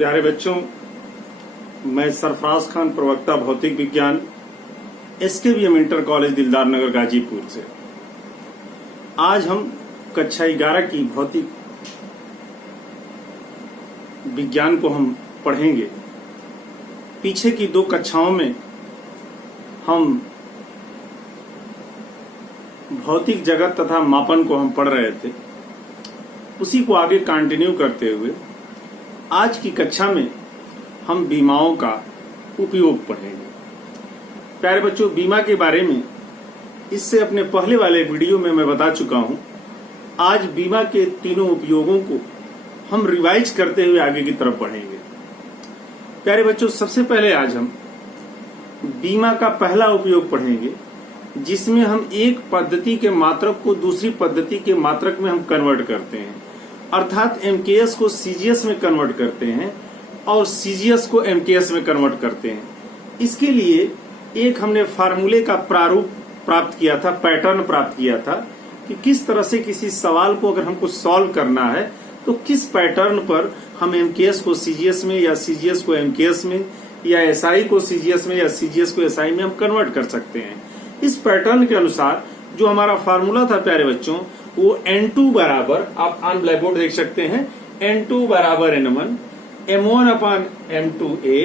प्यारे बच्चों, मैं सरफराज खान, प्रवक्ता भौतिक विज्ञान, SKVM इंटर कॉलेज दिलदार नगर गाजीपुर से। आज हम कक्षा 11 की भौतिक विज्ञान को हम पढ़ेंगे। पीछे की 2 कक्षाओं में हम भौतिक जगत तथा मापन को हम पढ़ रहे थे, उसी को आगे कंटिन्यू करते हुए आज की कक्षा में हम बीमाओं का उपयोग पढ़ेंगे। प्यारे बच्चों, बीमा के बारे में इससे अपने पहले वाले वीडियो में मैं बता चुका हूं। आज बीमा के तीनों उपयोगों को हम रिवाइज करते हुए आगे की तरफ बढ़ेंगे। प्यारे बच्चों, सबसे पहले आज हम बीमा का पहला उपयोग पढ़ेंगे, जिसमें हम एक पद्धति के मात्रक को दूसरी पद्धति के मात्रक में हम कन्वर्ट करते हैं, अर्थात MKS को CGS में कन्वर्ट करते हैं और CGS को MKS में कन्वर्ट करते हैं। इसके लिए एक हमने फार्मूले का प्रारूप प्राप्त किया था, पैटर्न प्राप्त किया था कि किस तरह से किसी सवाल को अगर हमको सॉल्व करना है तो किस पैटर्न पर हम MKS को CGS में या CGS को MKS में या SI को CGS में या CGS को SI में हम कन्वर्ट कर सकते हैं। इस पैटर्न के अनुसार जो हमारा फार्मूला था प्यारे बच्चों, वो N2 बराबर, आप ऑन ब्लैक बोर्ड देख सकते हैं, N2 बराबर N1, M1 अपान M2A,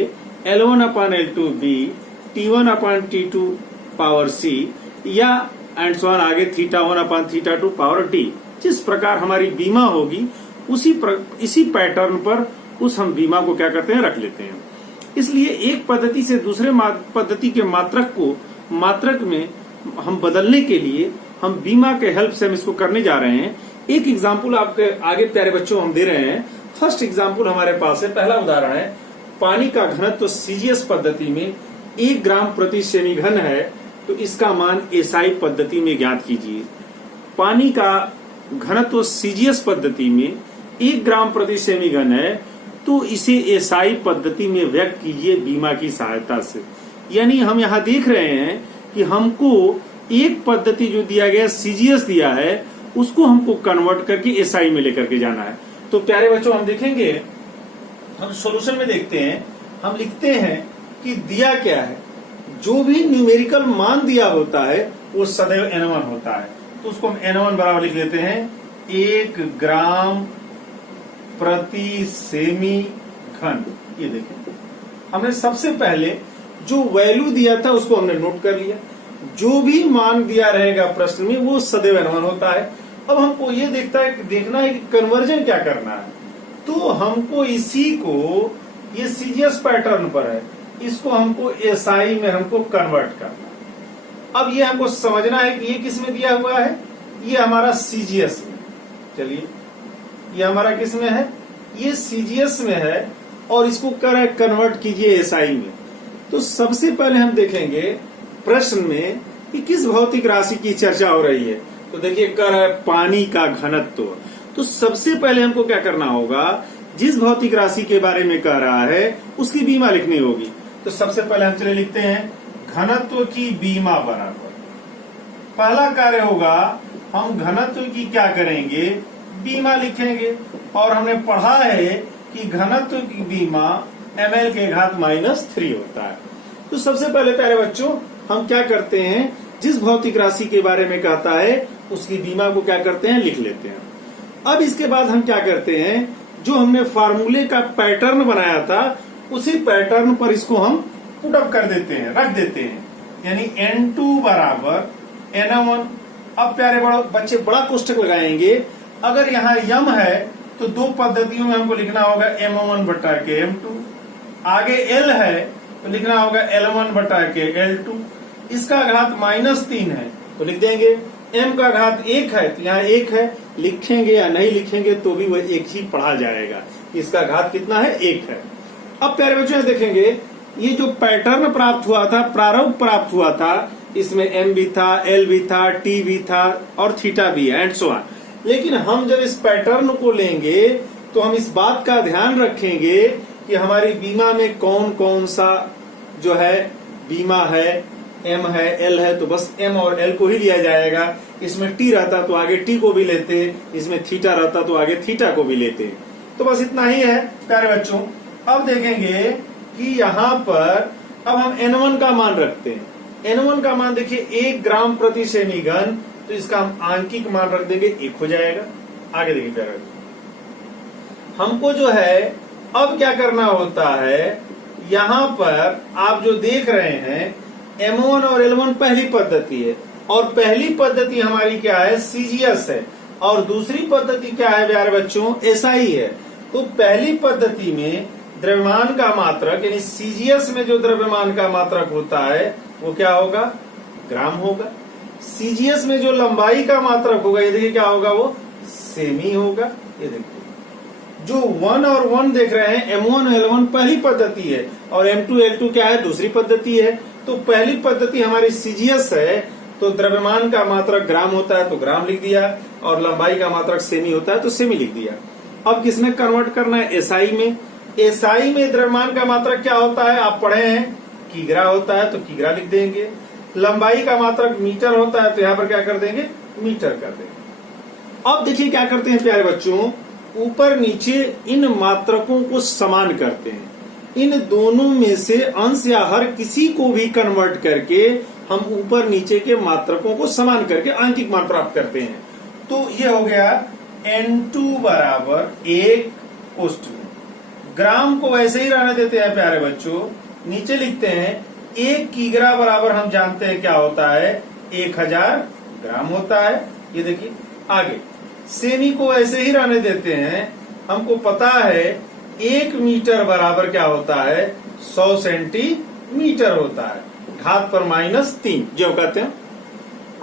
L1 अपान L2B, T1 अपान T2 पावर C या एंड सो ऑन आगे θ1 अपान θ2 पावर D। जिस प्रकार हमारी बीमा होगी इसी पैटर्न पर उस हम बीमा को क्या करते हैं, रख लेते हैं। इसलिए एक पद्धति से दूसरे पद्धति के मात्रक में हम बदलने के लिए हम बीमा के हेल्प से हम इसको करने जा रहे हैं। एक एग्जाम्पल आपके आगे प्यारे बच्चों हम दे रहे हैं। फर्स्ट एग्जाम्पल हमारे पास है, पहला उदाहरण है, पानी का घनत्व CGS पद्धति में 1 ग्राम प्रति सेमी घन है, तो इसका मान SI पद्धति में ज्ञात कीजिए। पानी का घनत्व CGS पद्धति में 1 ग्राम प्रति सेमी घन है, तो इसे SI पद्धति में व्यक्त कीजिए बीमा की सहायता से। यानी हम यहाँ देख रहे हैं कि हमको एक पद्धति जो दिया गया CGS दिया है, उसको हमको कन्वर्ट करके SI में लेकर के जाना है। तो प्यारे बच्चों, हम देखेंगे, हम सॉल्यूशन में देखते हैं, हम लिखते हैं कि दिया क्या है, जो भी न्यूमेरिकल मान दिया होता है वो सदैव N1 होता है। तो उसको हम N1 बराबर लिख लेते हैं 1 ग्राम प्रति सेमी घन। ये देखें, हमने सबसे पहले जो वैल्यू दिया था उसको हमने नोट कर लिया। जो भी मान दिया रहेगा प्रश्न में वो सदैव N1 होता है। अब हमको ये देखना है कि कन्वर्जन क्या करना है। तो हमको इसी को, ये CGS पैटर्न पर है, इसको हमको SI में हमको कन्वर्ट करना है। अब ये हमको समझना है कि ये किस में दिया हुआ है, ये हमारा CGS में। चलिए, ये हमारा किस में है, ये CGS में है और इसको कन्वर्ट कीजिए SI में। तो सबसे पहले हम देखेंगे प्रश्न में कि किस भौतिक राशि की चर्चा हो रही है। तो देखिए, कर है पानी का घनत्व। तो सबसे पहले हमको क्या करना होगा, जिस भौतिक राशि के बारे में कह रहा है उसकी बीमा लिखनी होगी। तो सबसे पहले हम चले लिखते हैं घनत्व की बीमा बराबर, पहला कार्य होगा हम घनत्व की क्या करेंगे, बीमा लिखेंगे। और हमने पढ़ा है कि घनत्व की बीमा ml के घात -3 होता है। तो सबसे पहले प्यारे बच्चों हम क्या करते हैं, जिस भौतिक राशि के बारे में कहता है उसकी बीमा को क्या करते हैं, लिख लेते हैं। अब इसके बाद हम क्या करते हैं, जो हमने फार्मूले का पैटर्न बनाया था उसी पैटर्न पर इसको हम पुट अप कर देते हैं, रख देते हैं। यानी N2 बराबर N1। अब प्यारे बच्चे बड़ा कोष्टक लगाएंगे। अगर यहाँ यम है तो 2 पद्धतियों में हमको लिखना होगा M1 बटा के M2। आगे L है तो लिखना होगा L1 बटा के L2। इसका घात -3 है तो लिख देंगे। M का घात 1 है तो यहाँ 1 है, लिखेंगे या नहीं लिखेंगे तो भी वह 1 ही पढ़ा जाएगा। इसका घात कितना है, 1 है। अब प्यारे बच्चों देखेंगे, ये जो पैटर्न प्राप्त हुआ था, प्रारूप प्राप्त हुआ था, इसमें M भी था, L भी था, T भी था और थीटा भी है एंड सो ऑन। लेकिन हम जब इस पैटर्न को लेंगे तो हम इस बात का ध्यान रखेंगे कि हमारी बीमा में कौन कौन सा जो है बीमा है, M है, L है, तो बस M और L को ही लिया जाएगा। इसमें T रहता तो आगे T को भी लेते, इसमें थीटा रहता तो आगे थीटा को भी लेते। तो बस इतना ही है प्यारे बच्चों। अब देखेंगे कि यहाँ पर अब हम N1 का मान रखते हैं। N1 का मान देखिए 1 ग्राम प्रति सेमी घन, तो इसका हम आंकिक मान रख देंगे 1 हो जाएगा। आगे देखिए प्यारे, हमको जो है अब क्या करना होता है, यहाँ पर आप जो देख रहे हैं M1 और L1 पहली पद्धति है, और पहली पद्धति हमारी क्या है, CGS है, और दूसरी पद्धति क्या है प्यारे बच्चों, SI है। तो पहली पद्धति में द्रव्यमान का मात्रक यानी CGS में जो द्रव्यमान का मात्रक होता है वो क्या होगा, ग्राम होगा। CGS में जो लंबाई का मात्रक होगा ये देखिए क्या होगा, वो सेमी होगा। ये देखिए जो 1 और 1 देख रहे हैं, M1 L1 पहली पद्धति है और M2 L2 क्या है, दूसरी पद्धति है। तो पहली पद्धति हमारी CGS है, तो द्रव्यमान का मात्रक ग्राम होता है तो ग्राम लिख दिया, और लंबाई का मात्रक सेमी होता है तो सेमी लिख दिया। अब किसमें कन्वर्ट करना है, SI में। SI में द्रव्यमान का मात्रक क्या होता है, आप पढ़े हैं, किग्रा होता है तो किग्रा लिख देंगे। लंबाई का मात्रक मीटर होता है तो यहाँ पर क्या कर देंगे, मीटर कर देंगे। अब देखिए क्या करते हैं प्यारे बच्चों, ऊपर नीचे इन मात्रकों को समान करते हैं। इन दोनों में से अंश या हर किसी को भी कन्वर्ट करके हम ऊपर नीचे के मात्रकों को समान करके आंकिक मान प्राप्त करते हैं। तो ये हो गया N2 बराबर 1 पोस्ट में। ग्राम को वैसे ही रहने देते हैं प्यारे बच्चों, नीचे लिखते हैं 1 किग्रा बराबर हम जानते हैं क्या होता है, 1000 ग्राम होता है। ये देखिए आगे सेमी को ऐसे ही रहने देते हैं, हमको पता है 1 मीटर बराबर क्या होता है, 100 सेंटीमीटर होता है, घात पर -3 जो कहते हैं।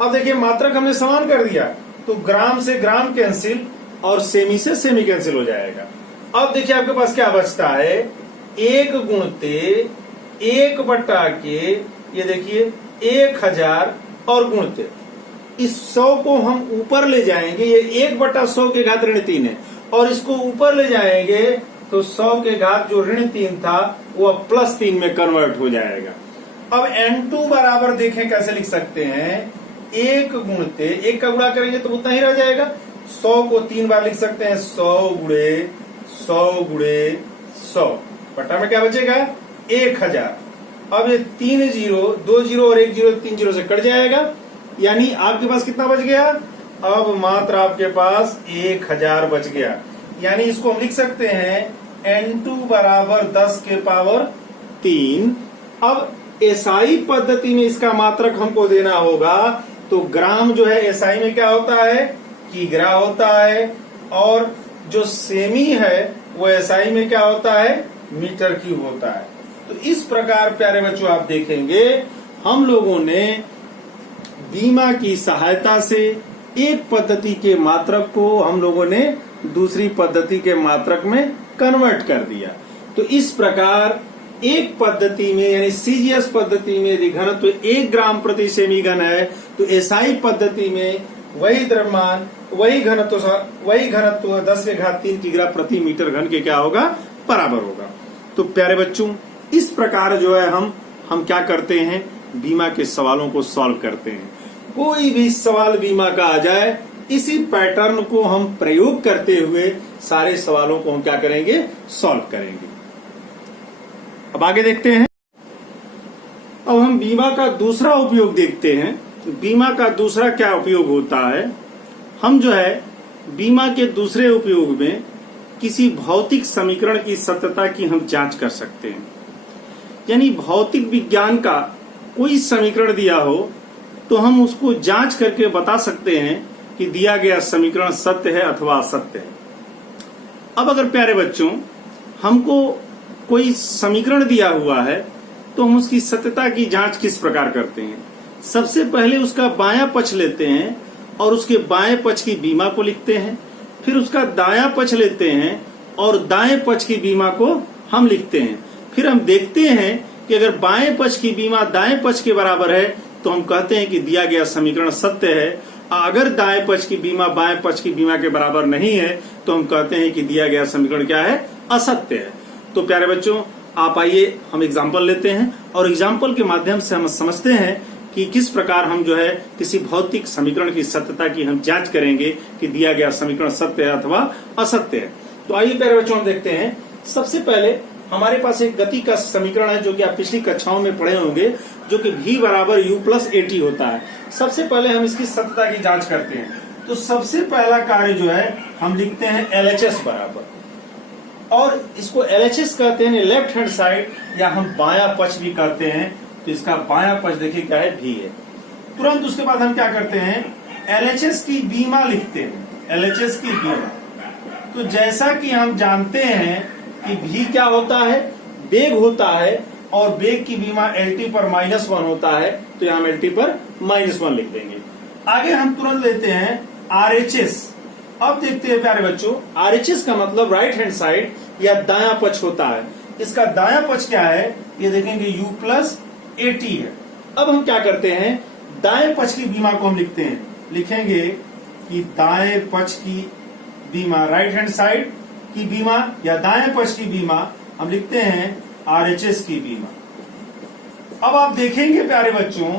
अब देखिए मात्रक हमने समान कर दिया, तो ग्राम से ग्राम कैंसिल और सेमी से सेमी कैंसिल हो जाएगा। अब देखिए आपके पास क्या बचता है, 1 गुणते 1 बटा के, ये देखिए 1000 और गुणते इस 100 को हम ऊपर ले जाएंगे, ये 1 बटा 100 के घात ऋण 3 है, और इसको ऊपर ले जाएंगे तो 100 के घात जो ऋण 3 था वो अब +3 में कन्वर्ट हो जाएगा। अब N2 बराबर देखें कैसे लिख सकते हैं, 1 गुणते 1 का गुणा करेंगे तो उतना ही रह जाएगा, 100 को 3 बार लिख सकते हैं, 100 गुणे 100 गुणे 100 बटा में क्या बचेगा, 1000। अब ये 3 जीरो, 2 जीरो और 1 जीरो 3 जीरो से कट जाएगा, यानी आपके पास कितना बच गया, अब मात्र आपके पास 1000 बच गया। यानी इसको हम लिख सकते हैं N2 बराबर 10 के पावर 3। अब SI पद्धति में इसका मात्रक हमको देना होगा, तो ग्राम जो है SI में क्या होता है, किग्रा होता है, और जो सेमी है वो SI में क्या होता है, मीटर क्यूब होता है। तो इस प्रकार प्यारे बच्चों आप देखेंगे हम लोगों ने बीमा की सहायता से एक पद्धति के मात्रक को हम लोगों ने दूसरी पद्धति के मात्रक में कन्वर्ट कर दिया। तो इस प्रकार एक पद्धति में यानी CGS पद्धति में यदि घनत्व 1 ग्राम प्रति सेमी घन है, तो SI पद्धति में वही द्रव्यमान वही घनत्व 10 के घात 3 किग्रा प्रति मीटर घन के क्या होगा, बराबर होगा। तो प्यारे बच्चों इस प्रकार जो है हम क्या करते हैं, बीमा के सवालों को सॉल्व करते हैं। कोई भी सवाल बीमा का आ जाए, इसी पैटर्न को हम प्रयोग करते हुए सारे सवालों को हम क्या करेंगे, सॉल्व करेंगे। अब आगे देखते हैं। अब हम बीमा का दूसरा उपयोग देखते हैं। बीमा का दूसरा क्या उपयोग होता है, हम जो है बीमा के दूसरे उपयोग में किसी भौतिक समीकरण की सत्यता की हम जांच कर सकते हैं। यानी भौतिक विज्ञान का कोई समीकरण दिया हो तो हम उसको जांच करके बता सकते हैं कि दिया गया समीकरण सत्य है अथवा असत्य है। अब अगर प्यारे बच्चों हमको कोई समीकरण दिया हुआ है तो हम उसकी सत्यता की जांच किस प्रकार करते हैं। सबसे पहले उसका बायां पक्ष लेते हैं और उसके बाएं पक्ष की बीमा को लिखते हैं, फिर उसका दायां पक्ष लेते हैं और दाएं पक्ष की बीमा को हम लिखते हैं। फिर हम देखते हैं कि अगर बाएं पक्ष की बीमा दाएं पक्ष के बराबर है तो हम कहते हैं कि दिया गया समीकरण सत्य है। अगर दाएं पक्ष की बीमा बाएं पक्ष की बीमा के बराबर नहीं है तो हम कहते हैं कि दिया गया समीकरण क्या है, असत्य है। तो प्यारे बच्चों आप आइए हम एग्जाम्पल लेते हैं और एग्जाम्पल के माध्यम से हम समझते हैं कि किस प्रकार हम जो है किसी भौतिक समीकरण की सत्यता की हम जांच करेंगे कि दिया गया समीकरण सत्य है अथवा असत्य है। तो आइए प्यारे बच्चों हम देखते हैं। सबसे पहले हमारे पास एक गति का समीकरण है जो कि आप पिछली कक्षाओं में पढ़े होंगे, जो कि v बराबर u प्लस at होता है। सबसे पहले हम इसकी सत्यता की जांच करते हैं। तो सबसे पहला कार्य जो है हम लिखते हैं LHS बराबर, और इसको LHS कहते हैं लेफ्ट हैंड साइड, या हम बायां पक्ष भी कहते हैं। तो इसका बायां पक्ष देखिए क्या है, v है। तुरंत उसके बाद हम क्या करते हैं, LHS की बीमा लिखते हैं, LHS की बीमा। तो जैसा कि हम जानते हैं कि v क्या होता है, वेग होता है, और वेग की बीमा LT पर -1 होता है, तो यहाँ हम LT पर -1 लिख देंगे। आगे हम तुरंत लेते हैं RHS। अब देखते हैं प्यारे बच्चों, RHS का मतलब राइट हैंड साइड या दायां पक्ष होता है। इसका दायां पक्ष क्या है, ये देखेंगे u प्लस at है। अब हम क्या करते हैं, दाएं पक्ष की बीमा को हम लिखते हैं, लिखेंगे कि दाएं पक्ष की बीमा, राइट हैंड साइड की बीमा या दाएं पक्ष की बीमा हम लिखते हैं RHS की बीमा। अब आप देखेंगे प्यारे बच्चों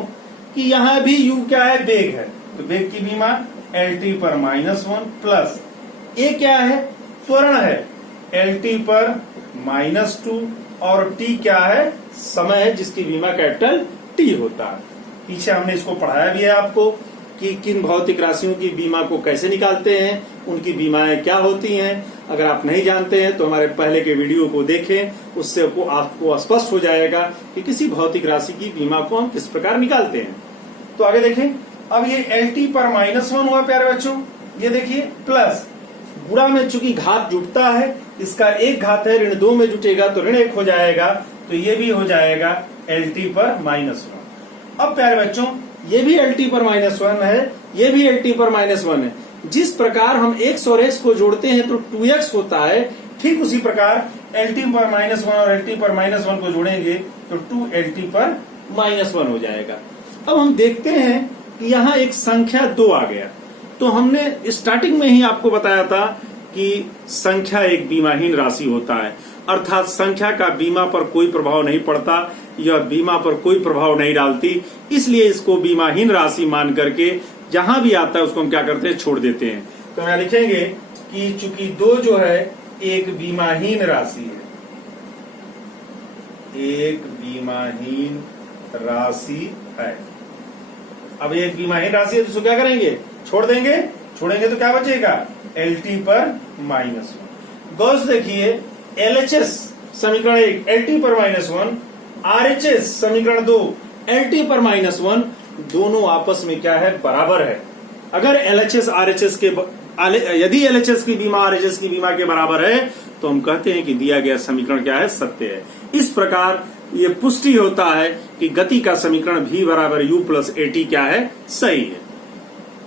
कि यहां भी u क्या है, वेग है। तो वेग की बीमा LT पर -1 प्लस a क्या है, त्वरण है, LT पर -2, और t क्या है, समय है, जिसकी बीमा कैपिटल T होता है। पीछे हमने इसको पढ़ाया भी है आपको कि किन भौतिक राशियों की बीमा को कैसे निकालते हैं, उनकी बीमाएं क्या होती हैं। अगर आप नहीं जानते हैं तो हमारे पहले के वीडियो को देखें, उससे आपको स्पष्ट हो जाएगा कि किसी भौतिक राशि की बीमा को हम किस प्रकार निकालते हैं। तो आगे देखें, अब ये LT पर -1 हुआ प्यारे बच्चों, ये देखिए प्लस, गुणा में चूंकि घात जुटता है, इसका एक घात है, ऋण 2 में जुटेगा तो ऋण 1 हो जाएगा, तो ये भी हो जाएगा LT पर -1। अब प्यारे बच्चों ये भी LT पर -1 है, ये भी LT पर -1 है। जिस प्रकार हम x और x को जोड़ते हैं तो 2x होता है, ठीक उसी प्रकार LT पर -1 और LT पर -1 को जोड़ेंगे तो 2LT पर -1 हो जाएगा। अब हम देखते हैं कि यहाँ एक संख्या 2 आ गया। तो हमने स्टार्टिंग में ही आपको बताया था कि संख्या एक बीमाहीन राशि होता है, अर्थात संख्या का बीमा पर कोई प्रभाव नहीं पड़ता, यह बीमा पर कोई प्रभाव नहीं डालती, इसलिए इसको बीमाहीन राशि मान करके जहां भी आता है उसको हम क्या करते हैं, छोड़ देते हैं। तो यहाँ लिखेंगे कि चूंकि 2 जो है एक बीमाहीन राशि है, एक बीमाहीन राशि है। अब एक बीमाहीन राशि है तो उसको क्या करेंगे, छोड़ देंगे, छोड़ेंगे तो क्या बचेगा, LT पर -1। गौर से देखिए, LHS समीकरण 1 LT पर -1, RHS समीकरण 2 LT पर -1, दोनों आपस में क्या है, बराबर है। अगर LHS RHS के यदि LHS की बीमा RHS की बीमा के बराबर है तो हम कहते हैं कि दिया गया समीकरण क्या है, सत्य है। इस प्रकार ये पुष्टि होता है कि गति का समीकरण v बराबर u प्लस at क्या है, सही है।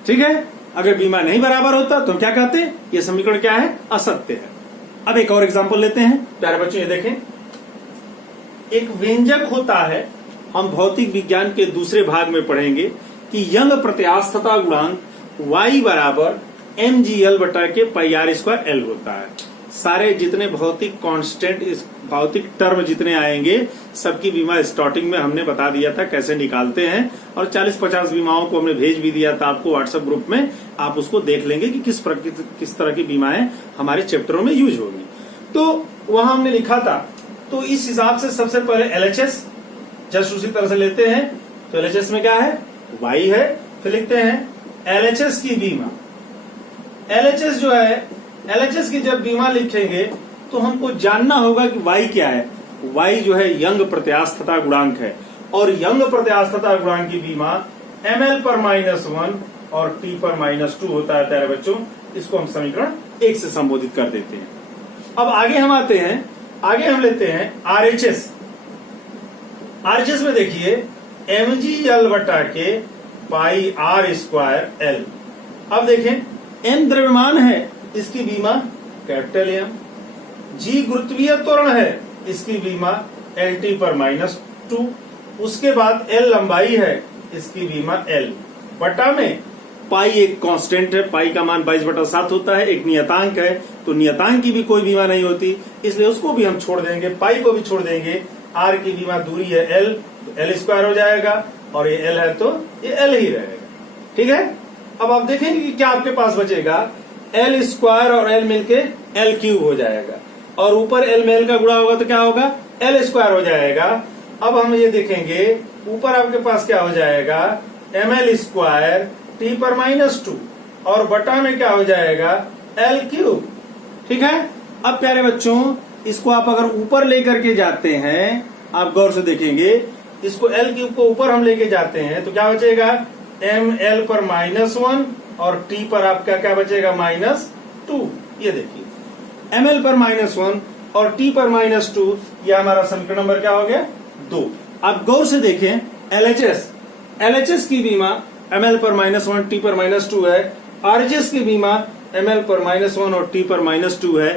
ठीक है, अगर बीमा नहीं बराबर होता तो हम क्या कहते हैं, ये समीकरण क्या है, असत्य है। अब एक और एग्जांपल लेते हैं प्यारे बच्चों, ये देखें, एक व्यंजक होता है, हम भौतिक विज्ञान के दूसरे भाग में पढ़ेंगे कि यंग प्रत्यास्थता गुणांक y बराबर mgl बटा के πr²L होता है। सारे जितने भौतिक कांस्टेंट, इस भौतिक टर्म जितने आएंगे सबकी बीमा स्टार्टिंग में हमने बता दिया था कैसे निकालते हैं, और 40-50 बीमाओं को हमने भेज भी दिया था आपको व्हाट्सएप ग्रुप में, आप उसको देख लेंगे कि किस तरह की बीमाएं हमारे चैप्टरों में यूज होगी। तो वहां हमने लिखा था, तो इस हिसाब से सबसे पहले LHS जस्ट उसी तरह से लेते हैं। तो LHS में क्या है, y है, फिर लिखते हैं LHS की बीमा। LHS जो है, LHS की जब बीमा लिखेंगे तो हमको जानना होगा कि y क्या है। y जो है यंग प्रत्यास्थता गुणांक है, और यंग प्रत्यास्थता गुणांक की बीमा ml पर -1 और t पर -2 होता है प्यारे बच्चों। इसको हम समीकरण 1 से संबोधित कर देते हैं। अब आगे हम आते हैं, आगे हम लेते हैं RHS। RHS में देखिए mgl बटा के πr²L। अब देखें, n द्रव्यमान है, इसकी बीमा कैपिटल M, g गुरुत्वीय त्वरण है, इसकी बीमा LT पर -2, उसके बाद L लंबाई है, इसकी बीमा L बटा में पाई एक कांस्टेंट है, पाई का मान 22/7 होता है, एक नियतांक है, तो नियतांक की भी कोई बीमा नहीं होती, इसलिए उसको भी हम छोड़ देंगे, पाई को भी छोड़ देंगे। R की बीमा दूरी है L, तो L² हो जाएगा, और ये L है तो ये L ही रहेगा। ठीक है, अब आप देखेंगे कि क्या आपके पास बचेगा, L² और L मिलके L³ हो जाएगा। और ऊपर एल में एल का गुणा होगा तो क्या होगा, एल स्क्वायर हो जाएगा। अब हम ये देखेंगे ऊपर आपके पास क्या हो जाएगा, एम एल स्क्वायर टी पर -2 और बटा में क्या हो जाएगा, एल क्यूब। ठीक है। अब प्यारे बच्चों इसको आप अगर ऊपर लेकर के जाते हैं, आप गौर से देखेंगे, इसको एल क्यूब को ऊपर हम लेके जाते हैं तो क्या बचेगा, एम एल पर -1 और टी पर आपका क्या बचेगा, -2। ये देखिए एम एल पर -1 और टी पर -2, ये हमारा समीकरण नंबर क्या हो गया, 2। आप गौर से देखें एलएचएस की बीमा एम एल पर -1 टी पर -2 है, आरएचएस की बीमा एम एल पर -1 और टी पर -2 है।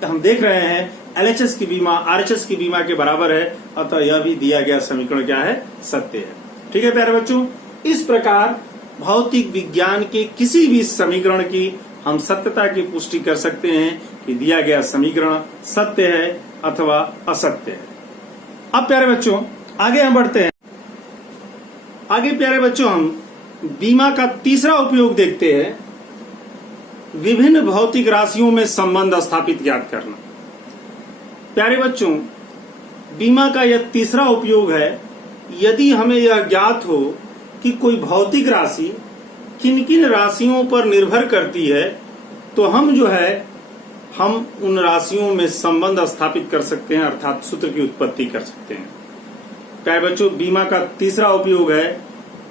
तो हम देख रहे हैं एलएचएस की बीमा आरएचएस की बीमा के बराबर है, अतः यह भी दिया गया समीकरण क्या है, सत्य है। ठीक है प्यारे बच्चों, इस प्रकार भौतिक विज्ञान के किसी भी समीकरण की हम सत्यता की पुष्टि कर सकते हैं कि दिया गया समीकरण सत्य है अथवा असत्य है। अब प्यारे बच्चों आगे हम बढ़ते हैं। आगे प्यारे बच्चों हम बीमा का तीसरा उपयोग देखते हैं, विभिन्न भौतिक राशियों में संबंध स्थापित ज्ञात करना। प्यारे बच्चों बीमा का यह तीसरा उपयोग है, यदि हमें यह ज्ञात हो कि कोई भौतिक राशि किन किन राशियों पर निर्भर करती है, तो हम हम उन राशियों में संबंध स्थापित कर सकते हैं, अर्थात सूत्र की उत्पत्ति कर सकते हैं। प्यारे बच्चों बीमा का तीसरा उपयोग है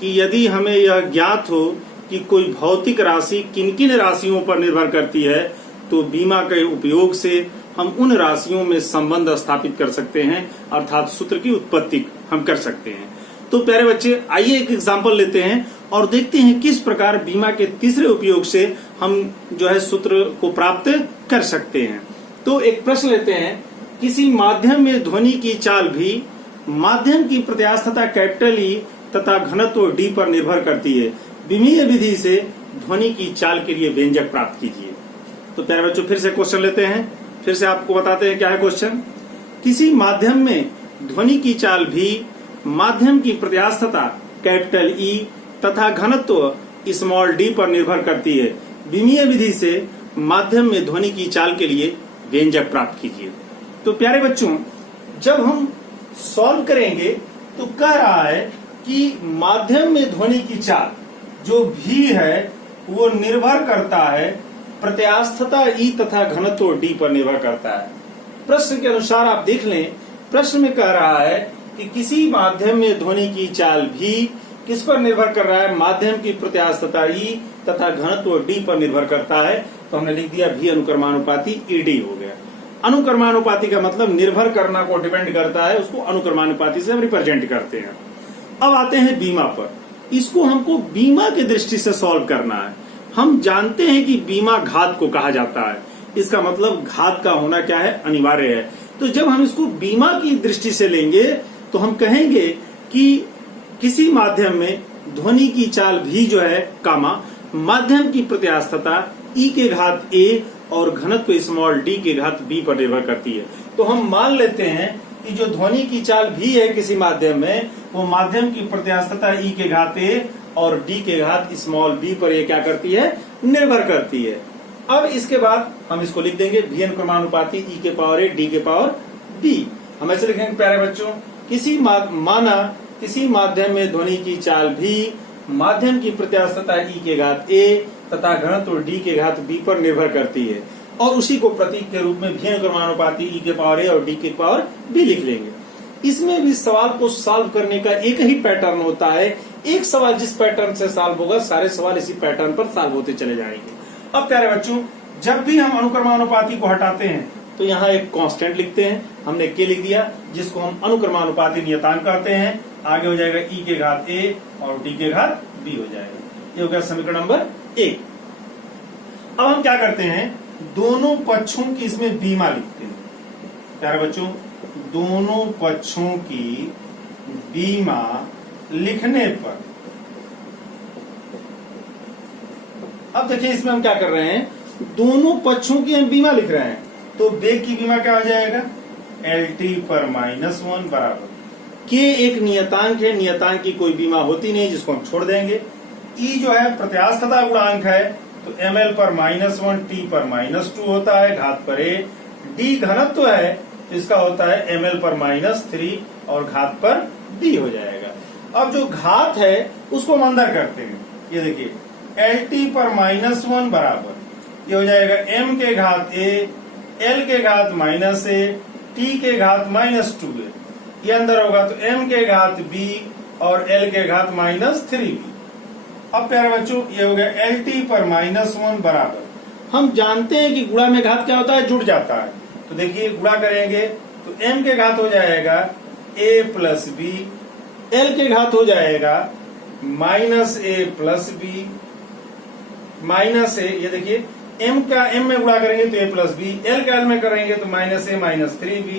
कि यदि हमें यह ज्ञात हो कि कोई भौतिक राशि किन किन राशियों पर निर्भर करती है, तो बीमा के उपयोग से हम उन राशियों में संबंध स्थापित कर सकते हैं, अर्थात सूत्र की उत्पत्ति हम कर सकते हैं। तो प्यारे बच्चे आइए एक एग्जांपल लेते हैं और देखते हैं किस प्रकार बीमा के तीसरे उपयोग से हम सूत्र को प्राप्त कर सकते हैं। तो एक प्रश्न लेते हैं, किसी माध्यम में ध्वनि की चाल भी माध्यम की प्रत्यास्थता कैपिटल ई तथा घनत्व डी पर निर्भर करती है, विमीय विधि से ध्वनि की चाल के लिए व्यंजक प्राप्त कीजिए। तो प्यारे बच्चों फिर से क्वेश्चन लेते हैं, फिर से आपको बताते हैं क्या है क्वेश्चन। किसी माध्यम में ध्वनि की चाल भी माध्यम की प्रत्यास्थता कैपिटल ई तथा घनत्व स्मॉल डी पर निर्भर करती है, विमीय विधि से माध्यम में ध्वनि की चाल के लिए व्यंजक प्राप्त कीजिए। तो प्यारे बच्चों जब हम सॉल्व करेंगे तो कह रहा है कि माध्यम में ध्वनि की चाल जो भी है वो निर्भर करता है प्रत्यास्थता ई तथा घनत्व डी पर निर्भर करता है। प्रश्न के अनुसार आप देख लें, प्रश्न में कह रहा है कि किसी माध्यम में ध्वनि की चाल भी किस पर निर्भर कर रहा है, माध्यम की प्रत्यास्थता ई तथा घनत्व डी पर निर्भर करता है। तो हमने लिख दिया भी अनुक्रमानुपाती ईडी हो गया। अनुक्रमानुपाती का मतलब निर्भर करना को डिपेंड करता है, उसको अनुक्रमानुपाती से हम रिप्रेजेंट करते हैं। अब आते हैं बीमा पर। इसको हमको बीमा की दृष्टि से सॉल्व करना है। हम जानते हैं कि बीमा घात को कहा जाता है, इसका मतलब घात का होना क्या है, अनिवार्य है। तो जब हम इसको बीमा की दृष्टि से लेंगे तो हम कहेंगे कि किसी माध्यम में ध्वनि की चाल भी कामा माध्यम की प्रत्यास्थता ई के घात ए और घनत्व स्मॉल डी के घात बी पर निर्भर करती है। तो हम मान लेते हैं कि जो ध्वनि की चाल भी है किसी माध्यम में, वो माध्यम की प्रत्यास्थता ई के घात ए और डी के घात स्मॉल बी पर ये क्या करती है, निर्भर करती है। अब इसके बाद हम इसको लिख देंगे भी अनुक्रमानुपाती ई के पावर ए डी के पावर बी। हम ऐसे लिखेंगे प्यारे बच्चों, किसी माध्यम में ध्वनि की चाल भी माध्यम की प्रत्यास्थता ई के घात ए तथा घनत्व डी के घात बी पर निर्भर करती है, और उसी को प्रतीक के रूप में भी अनुक्रमानुपाती ई के पावर ए और डी के पावर बी लिख लेंगे। इसमें भी सवाल को सॉल्व करने का एक ही पैटर्न होता है। एक सवाल जिस पैटर्न से सॉल्व होगा, सारे सवाल इसी पैटर्न पर सॉल्व होते चले जाएंगे। अब प्यारे बच्चों जब भी हम अनुक्रमानुपाती को हटाते हैं तो यहाँ एक कांस्टेंट लिखते हैं। हमने के लिख दिया, जिसको हम अनुक्रमानुपाती नियतांक कहते हैं। आगे हो जाएगा ई के घात ए और डी के घात बी हो जाएगा। ये हो गया समीकरण नंबर 1। अब हम क्या करते हैं, दोनों पक्षों की इसमें बीमा लिखते हैं। प्यारे बच्चों दोनों पक्षों की बीमा लिखने पर, अब देखिए इसमें हम क्या कर रहे हैं, दोनों पक्षों की हम बीमा लिख रहे हैं। तो वेग की बीमा क्या हो जाएगा, एल टी पर -1 बराबर के एक नियतांक है, नियतांक की कोई बीमा होती नहीं जिसको हम छोड़ देंगे। ई जो है प्रत्यास्थता गुणांक है, तो एम एल पर -1 टी पर -2 होता है, घात पर ए डी घनत्व है तो इसका होता है ml पर -3 और घात पर d हो जाएगा। अब जो घात है उसको हम अंदर करते हैं। ये देखिए LT पर -1 बराबर ये हो जाएगा m के घात a, l के घात -a, t के घात -2a। ये अंदर होगा तो m के घात b और l के घात -3b। अब प्यारे बच्चों ये हो गया LT पर -1 बराबर, हम जानते हैं कि गुणा में घात क्या होता है, जुड़ जाता है। तो देखिए गुणा करेंगे तो m के घात हो जाएगा a प्लस b, l के घात हो जाएगा -a प्लस b -a। ये देखिए m का m में गुणा करेंगे तो a प्लस b, l का l में करेंगे तो -a -3b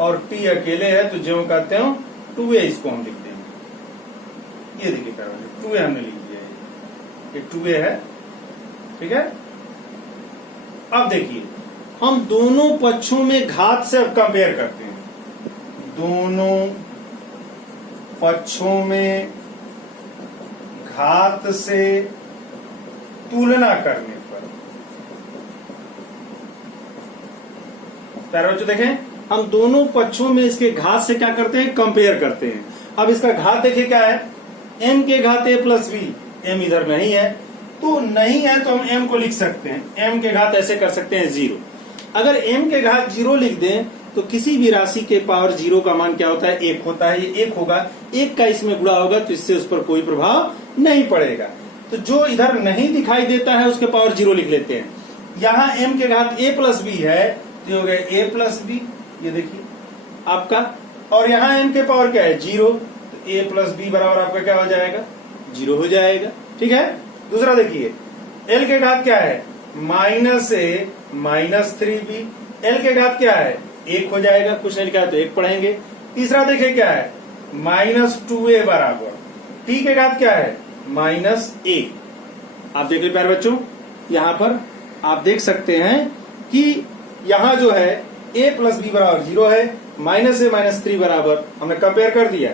और t अकेले है तो ज्यों का त्यों 2a इसको हम लिख देंगे। ये देखिए 2a हमने लिख दिया है, ये 2a है, ठीक है। अब देखिए हम दोनों पक्षों में घात से कंपेयर करते हैं। दोनों पक्षों में घात से तुलना करने पर, प्यारे बच्चों देखें हम दोनों पक्षों में इसके घात से क्या करते हैं, कंपेयर करते हैं। अब इसका घात देखिए क्या है, m के घात a प्लस b, m इधर नहीं है तो नहीं है तो हम m को लिख सकते हैं। m के घात ऐसे कर सकते हैं 0। अगर m के घात 0 लिख दें तो किसी भी राशि के पावर 0 का मान क्या होता है, 1 होता है। ये 1 होगा, 1 का इसमें गुणा होगा तो इससे उस पर कोई प्रभाव नहीं पड़ेगा। तो जो इधर नहीं दिखाई देता है उसके पावर 0 लिख लेते हैं। यहाँ m के घात a प्लस b है तो ये हो गया a प्लस b, ये देखिए आपका। और यहाँ m के पावर क्या है 0 तो a प्लस b बराबर आपका क्या हो जाएगा 0 हो जाएगा, ठीक है। दूसरा देखिए l के घात क्या है -a -3b, l के घात क्या है 1 हो जाएगा, कुछ नहीं लिखा है तो 1 पढ़ेंगे। तीसरा देखिए क्या है -2a बराबर t के घात क्या है -1। आप देख लीजिए प्यारे बच्चों, यहाँ पर आप देख सकते हैं कि यहाँ जो है a प्लस b बराबर 0 है, -a -3 बराबर हमने कंपेयर कर दिया,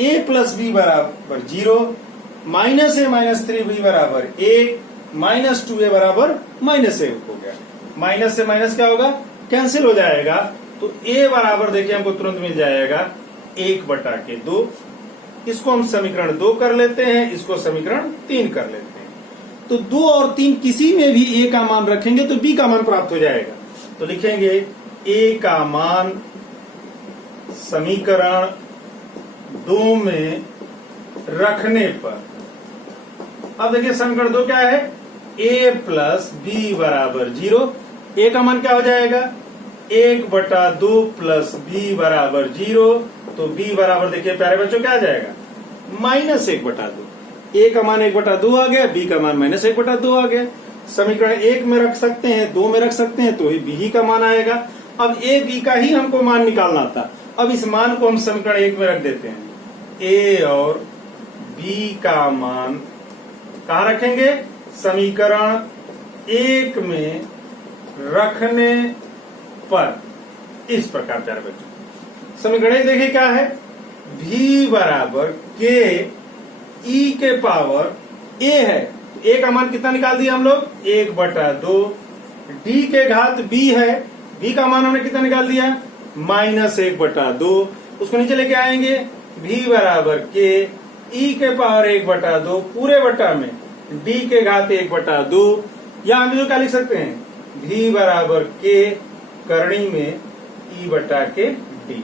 a प्लस b बराबर 0, -a -3b बराबर 1, -2a बराबर -1 हो गया। माइनस से माइनस क्या होगा, कैंसिल हो जाएगा। तो a बराबर देखिए हमको तुरंत मिल जाएगा 1/2। इसको हम समीकरण 2 कर लेते हैं, इसको समीकरण 3 कर लेते हैं। तो 2 और 3 किसी में भी a का मान रखेंगे तो b का मान प्राप्त हो जाएगा। तो लिखेंगे a का मान समीकरण 2 में रखने पर, अब देखिए समीकरण 2 क्या है, a प्लस b बराबर 0। a का मान क्या हो जाएगा 1/2 प्लस b बराबर 0। तो b बराबर देखिए प्यारे बच्चों क्या आ जाएगा -1/2। a का मान 1/2 आ गया, b का मान -1/2 आ गया। समीकरण 1 में रख सकते हैं, 2 में रख सकते हैं तो b ही का मान आएगा। अब a b का ही हमको मान निकालना था। अब इस मान को हम समीकरण 1 में रख देते हैं। a और b का मान कहाँ रखेंगे, समीकरण 1 में रखने पर इस प्रकार प्यारे बच्चों समीकरण 1 देखिए क्या है, v बराबर k e के पावर a है। a का मान कितना निकाल दिया हम लोग 1/2। d के घात b है, b का मान हमने कितना निकाल दिया -1/2। उसको नीचे लेके आएंगे, v बराबर k e के पावर 1/2 पूरे बटा में d के घात 1/2। या हम जो क्या लिख सकते हैं, v बराबर k करणी में e/k d।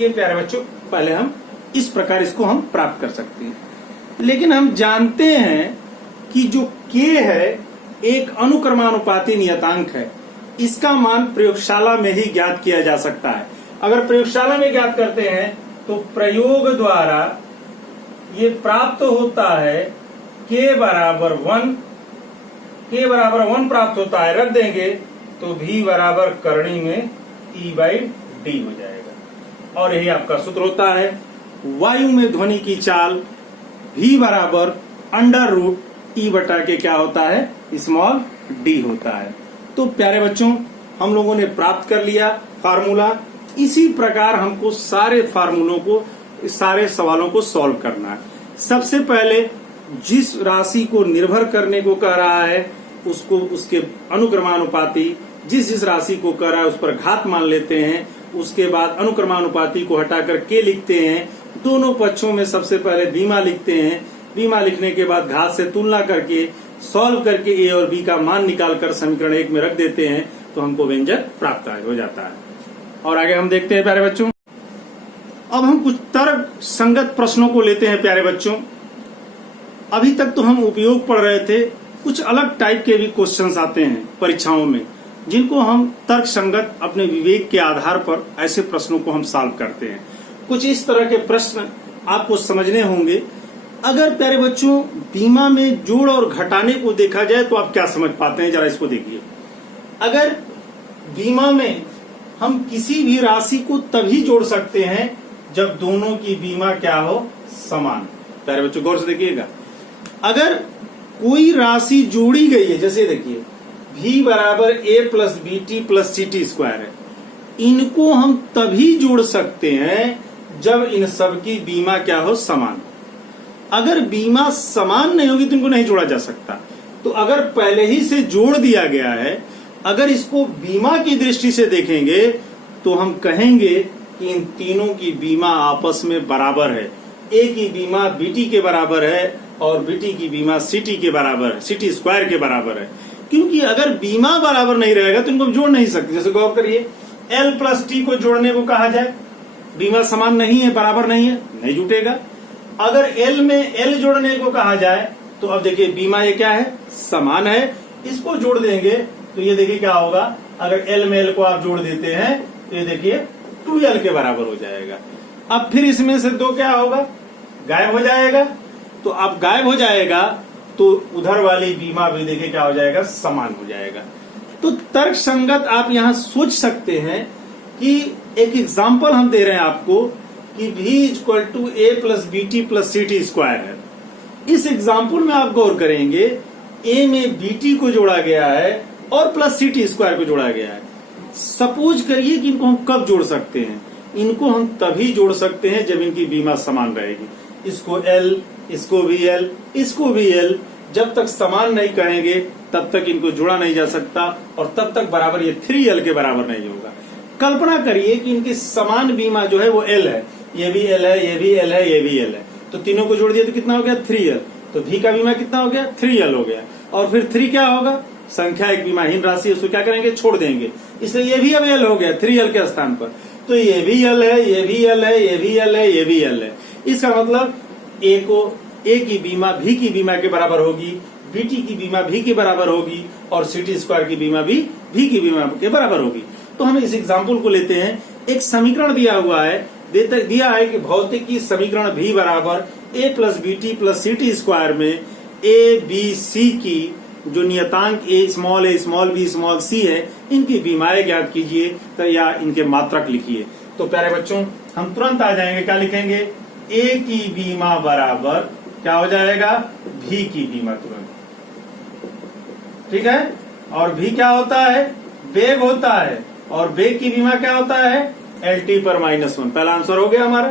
ये प्यारे बच्चों पहले हम इस प्रकार इसको हम प्राप्त कर सकते हैं। लेकिन हम जानते हैं कि जो k है एक अनुक्रमानुपाती नियतांक है, इसका मान प्रयोगशाला में ही ज्ञात किया जा सकता है। अगर प्रयोगशाला में ज्ञात करते हैं तो प्रयोग द्वारा ये प्राप्त होता है k बराबर 1, k बराबर 1 प्राप्त होता है, रख देंगे तो v बराबर करणी में e/d हो जाएगा। और यही आपका सूत्र होता है, वायु में ध्वनि की चाल v बराबर √e/k क्या होता है, स्मॉल d होता है। तो प्यारे बच्चों हम लोगों ने प्राप्त कर लिया फार्मूला। इसी प्रकार हमको सारे फार्मूलों को, सारे सवालों को सॉल्व करना है। सबसे पहले जिस राशि को निर्भर करने को कह रहा है उसको उसके अनुक्रमानुपाती जिस जिस राशि को कर रहा है उस पर घात मान लेते हैं, उसके बाद अनुक्रमानुपाती को हटाकर के लिखते हैं, दोनों पक्षों में सबसे पहले बीमा लिखते हैं, बीमा लिखने के बाद घात से तुलना करके सॉल्व करके ए और बी का मान निकालकर समीकरण 1 में रख देते हैं, तो हमको व्यंजक प्राप्त हो जाता है। और आगे हम देखते हैं प्यारे बच्चों, अब हम कुछ तर्क संगत प्रश्नों को लेते हैं प्यारे बच्चों। अभी तक तो हम उपयोग पढ़ रहे थे, कुछ अलग टाइप के भी क्वेश्चंस आते हैं परीक्षाओं में, जिनको हम तर्क संगत अपने विवेक के आधार पर ऐसे प्रश्नों को हम सॉल्व करते हैं। कुछ इस तरह के प्रश्न आपको समझने होंगे। अगर प्यारे बच्चों बीमा में जोड़ और घटाने को देखा जाए तो आप क्या समझ पाते हैं, जरा इसको देखिए। अगर बीमा में हम किसी भी राशि को तभी जोड़ सकते हैं जब दोनों की बीमा क्या हो, समान। प्यारे बच्चों गौर से देखिएगा, अगर कोई राशि जोड़ी गई है, जैसे देखिए v बराबर a plus B T plus C T square है, इनको हम तभी जोड़ सकते हैं जब इन सब की बीमा क्या हो, समान। अगर बीमा समान नहीं होगी तो इनको नहीं जोड़ा जा सकता। तो अगर पहले ही से जोड़ दिया गया है, अगर इसको बीमा की दृष्टि से देखेंगे तो हम कहेंगे कि इन तीनों की बीमा आपस में बराबर है। ए की बीमा बीटी के बराबर है और बीटी की बीमा सीटी के बराबर है, सीटी स्क्वायर के बराबर है। क्योंकि अगर बीमा बराबर नहीं रहेगा तो इनको हम जोड़ नहीं सकते। जैसे गौर करिए, एल प्लस टी को जोड़ने को कहा जाए, बीमा समान नहीं है, बराबर नहीं है, नहीं जुटेगा। अगर एल में एल जोड़ने को कहा जाए तो अब देखिए बीमा ये क्या है, समान है, इसको जोड़ देंगे तो ये देखिए क्या होगा। अगर एल में एल को आप जोड़ देते हैं तो ये देखिए 2l के बराबर हो जाएगा। अब फिर इसमें से 2 क्या होगा, गायब हो जाएगा। तो अब गायब हो जाएगा तो उधर वाली बीमा भी देखिए क्या हो जाएगा, समान हो जाएगा। तो तर्क संगत आप यहाँ सोच सकते हैं कि एक एग्जाम्पल हम दे रहे हैं आपको कि v equal to A plus B T plus C T square है। इस एग्जाम्पल में आप गौर करेंगे, a में bt को जोड़ा गया है और प्लस सी टी स्क्वायर को जोड़ा गया है। सपोज करिए कि इनको हम कब जोड़ सकते हैं, इनको हम तभी जोड़ सकते हैं जब इनकी बीमा समान रहेगी। इसको L, इसको भी L, इसको भी L, जब तक समान नहीं कहेंगे तब तक इनको जोड़ा नहीं जा सकता और तब तक बराबर ये 3l के बराबर नहीं होगा। कल्पना करिए कि इनकी समान बीमा जो है वो L है, ये भी L है, ये भी L है, ये भी L है, तो तीनों को जोड़ दिया तो कितना हो गया, 3l। तो v का बीमा कितना हो गया, 3l हो गया। और फिर 3 क्या होगा, संख्या एक बीमाहीन राशि है, उसको क्या करेंगे, छोड़ देंगे, इसलिए ये भी अब L हो गया 3l के स्थान पर। तो ये भी L है, ये भी L है, ये भी L है, ये भी L है। इसका मतलब A की बीमा V की बीमा के बराबर होगी, BT की बीमा V के बराबर होगी और CT स्क्वायर की बीमा भी V की बीमा के बराबर होगी। तो हम इस एग्जाम्पल को लेते हैं, एक समीकरण दिया हुआ है, दिया है कि भौतिकी समीकरण V बराबर A plus B T plus C T square में A, B, C की जो नियतांक a small b small c है, इनकी बीमाएं ज्ञात कीजिए तो या इनके मात्रक लिखिए। तो प्यारे बच्चों हम तुरंत आ जाएंगे, क्या लिखेंगे, a की बीमा बराबर क्या हो जाएगा, v की बीमा तुरंत, ठीक है। और v क्या होता है, वेग होता है, और वेग की बीमा क्या होता है, LT पर -1। पहला आंसर हो गया हमारा।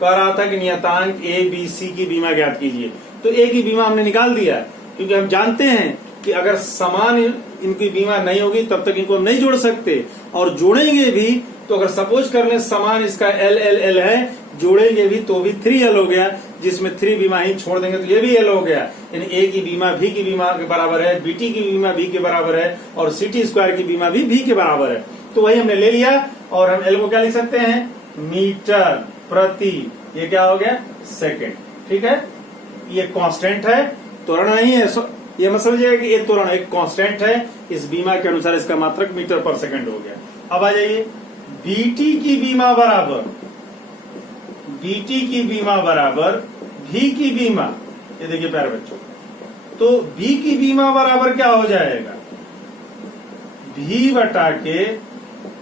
कह रहा था कि नियतांक a, b, c की बीमा ज्ञात कीजिए, तो a की बीमा हमने निकाल दिया, क्योंकि हम जानते हैं कि अगर समान इनकी बीमा नहीं होगी तब तक इनको हम नहीं जोड़ सकते, और जोड़ेंगे भी तो अगर सपोज कर ले समान इसका L है, जोड़ेंगे भी तो भी 3L हो गया, जिसमें 3 बीमा ही छोड़ देंगे तो ये भी L हो गया। यानी A की बीमा V की बीमा के बराबर है, BT की बीमा V के बराबर है और CT स्क्वायर की बीमा भी V के बराबर है। तो वही हमने ले लिया और हम L को क्या लिख सकते हैं, मीटर प्रति, ये क्या हो गया, सेकेंड, ठीक है। ये कांस्टेंट है, त्वरण नहीं है, ये मत समझिएगा कि ये त्वरण एक कांस्टेंट है, इस बीमा के अनुसार इसका मात्रक मीटर पर सेकंड हो गया। अब आ जाइए, BT की बीमा बराबर V की बीमा, ये देखिए प्यारे बच्चों, तो V की बीमा बराबर क्या हो जाएगा, V बटा के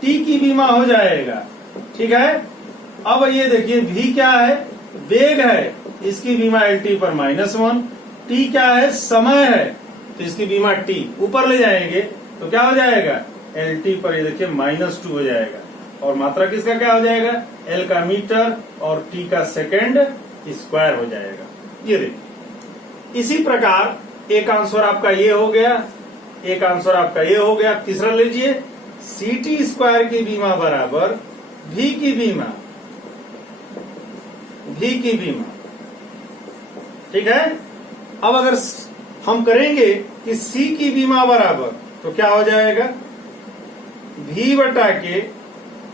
T की बीमा हो जाएगा, ठीक है। अब ये देखिए V क्या है, वेग है, इसकी बीमा LT पर -1, T क्या है, समय है, तो इसकी बीमा T ऊपर ले जाएंगे तो क्या हो जाएगा, LT पर ये देखिए -2 हो जाएगा, और मात्रा किसका क्या हो जाएगा, L का मीटर और T का सेकंड स्क्वायर हो जाएगा। ये देखिए, इसी प्रकार एक आंसर आपका ये हो गया, एक आंसर आपका ये हो गया। तीसरा लीजिए, Ct स्क्वायर की बीमा बराबर V की बीमा, V की बीमा। ठीक है। अब अगर हम करेंगे कि C की बीमा बराबर, तो क्या हो जाएगा, V बटा के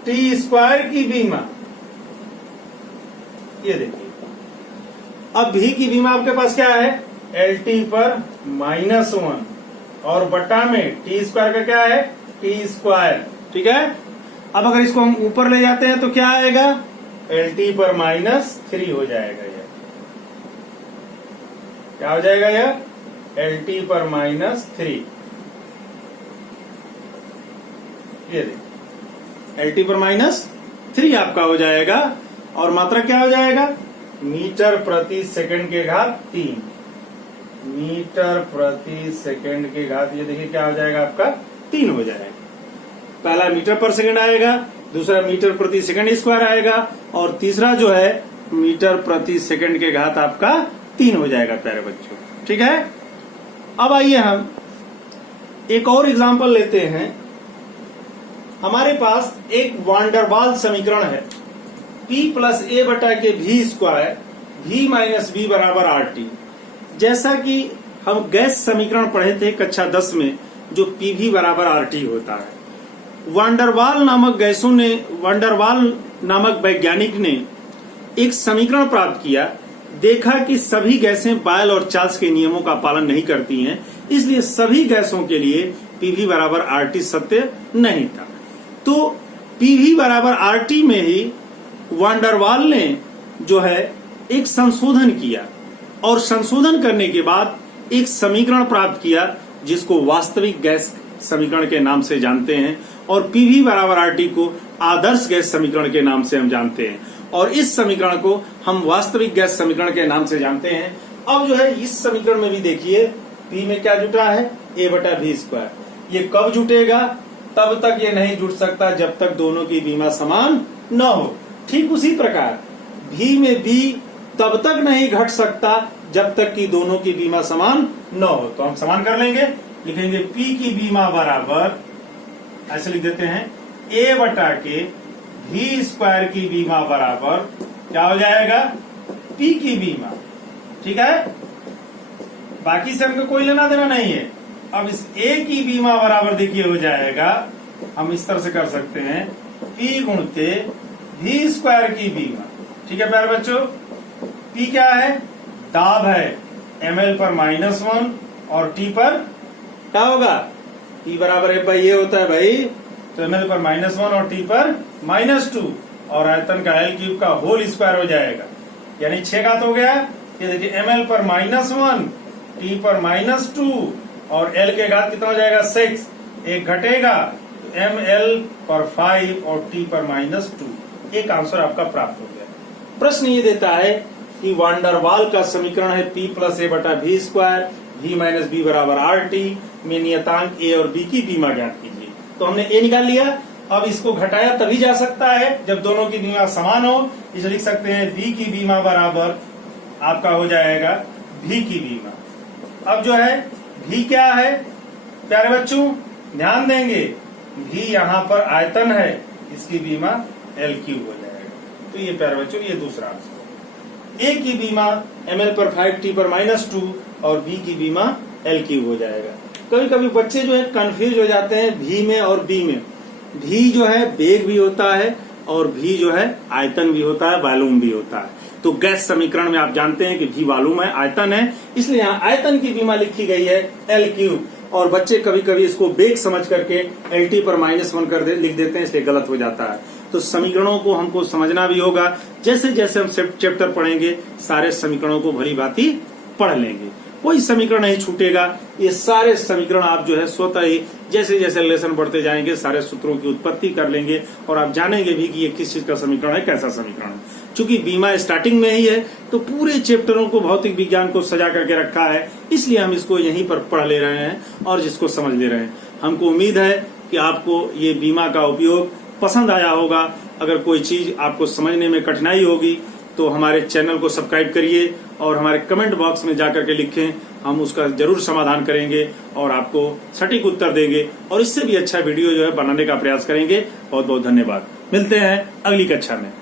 T स्क्वायर की बीमा। ये देखिए, अब V की बीमा आपके पास क्या है, LT पर -1 और बटा में T स्क्वायर का क्या है, T स्क्वायर। ठीक है। अब अगर इसको हम ऊपर ले जाते हैं तो क्या आएगा, LT पर -3 हो जाएगा। यह क्या हो जाएगा, यह LT पर -3। ये देखिए, LT पर -3 आपका हो जाएगा और मात्रा क्या हो जाएगा, मीटर प्रति सेकंड के घात 3, मीटर प्रति सेकंड के घात, ये देखिए क्या हो जाएगा आपका, 3 हो जाएगा। पहला मीटर पर सेकंड आएगा, दूसरा मीटर प्रति सेकंड स्क्वायर आएगा और तीसरा जो है मीटर प्रति सेकंड के घात आपका 3 हो जाएगा प्यारे बच्चों। ठीक है। अब आइए हम एक और एग्जांपल लेते हैं। हमारे पास एक वांडर वाल्स समीकरण है, P प्लस ए बटा के V square V minus V बराबर RT। जैसा कि हम गैस समीकरण पढ़े थे कक्षा 10 में, जो PV बराबर RT होता है। वांडरवाल नामक वैज्ञानिक ने एक समीकरण प्राप्त किया। देखा कि सभी गैसें बायल और चार्ल्स के नियमों का पालन नहीं करती हैं, इसलिए सभी गैसों के लिए PV बराबर RT सत्य नहीं था। तो PV बराबर RT में ही वांडरवाल ने जो है एक संशोधन किया और संशोधन करने के बाद एक समीकरण प्राप्त किया जिसको वास्तविक गैस समीकरण के नाम से जानते हैं और PV बराबर RT को आदर्श गैस समीकरण के नाम से हम जानते हैं और इस समीकरण को हम वास्तविक गैस समीकरण के नाम से जानते हैं। अब जो है इस समीकरण में भी देखिए P में क्या जुटा है, A बटा V स्क्वायर। ये कब जुटेगा, तब तक ये नहीं जुट सकता जब तक दोनों की बीमा समान न हो। ठीक उसी प्रकार V में B तब तक नहीं घट सकता जब तक कि दोनों की बीमा समान न हो। तो हम समान कर लेंगे, लिखेंगे P की बीमा बराबर, ऐसे लिख देते हैं, A बटा के V स्क्वायर की बीमा बराबर क्या हो जाएगा, P की बीमा। ठीक है। बाकी से हमको कोई लेना देना नहीं है। अब इस A की बीमा बराबर देखिए हो जाएगा, हम इस तरह से कर सकते हैं, P गुणते V स्क्वायर की बीमा। ठीक है प्यारे बच्चों, P क्या है, दाब है, ml पर -1 और T पर क्या होगा, P बराबर है भाई, ये होता है भाई, तो ml पर -1 और T पर -2 और आयतन का L क्यूब का होल स्क्वायर हो जाएगा, यानी 6 घात हो गया। ये देखिए ml पर -1, T पर -2 और L के घात कितना हो जाएगा, 6, एक घटेगा, तो ml पर 5 और T पर -2। एक आंसर आपका प्राप्त हो गया। प्रश्न ये देता है कि वांडरवाल का समीकरण है P प्लस ए बटा V square V minus B बराबर RT में नियतांक A और B की बीमा ज्ञात कीजिए। तो हमने A निकाल लिया। अब इसको घटाया तभी जा सकता है जब दोनों की बीमा समान हो। इसे लिख सकते हैं V की बीमा बराबर आपका हो जाएगा V की बीमा। अब जो है V क्या है प्यारे बच्चों, ध्यान देंगे, V यहाँ पर आयतन है, इसकी बीमा L क्यूब हो जाएगा। तो ये प्यारे बच्चों ये दूसरा आंसर। A की बीमा ml पर 5 T पर -2 और B की बीमा L क्यूब हो जाएगा। कभी कभी बच्चे जो है कंफ्यूज हो जाते हैं V में और B में। V जो है वेग भी होता है और V जो है आयतन भी होता है, वॉल्यूम भी होता है। तो गैस समीकरण में आप जानते हैं कि V वॉल्यूम है, आयतन है, इसलिए यहाँ आयतन की बीमा लिखी गई है L क्यूब। और बच्चे कभी कभी इसको वेग समझ करके LT पर -1 लिख देते हैं, इसलिए गलत हो जाता है। तो समीकरणों को हमको समझना भी होगा। जैसे जैसे हम चैप्टर पढ़ेंगे सारे समीकरणों को भली भांति पढ़ लेंगे, कोई समीकरण नहीं छूटेगा। ये सारे समीकरण आप जो है स्वतः ही जैसे जैसे लेसन बढ़ते जाएंगे सारे सूत्रों की उत्पत्ति कर लेंगे और आप जानेंगे भी कि ये किस चीज का समीकरण है, कैसा समीकरण है। चूंकि बीमा स्टार्टिंग में ही है तो पूरे चैप्टरों को भौतिक विज्ञान को सजा करके रखा है, इसलिए हम इसको यहीं पर पढ़ ले रहे हैं और जिसको समझ ले रहे हैं। हमको उम्मीद है कि आपको ये बीमा का उपयोग पसंद आया होगा। अगर कोई चीज आपको समझने में कठिनाई होगी तो हमारे चैनल को सब्सक्राइब करिए और हमारे कमेंट बॉक्स में जाकर के लिखें, हम उसका जरूर समाधान करेंगे और आपको सटीक उत्तर देंगे और इससे भी अच्छा वीडियो जो है बनाने का प्रयास करेंगे। बहुत बहुत धन्यवाद। मिलते हैं अगली कक्षा में।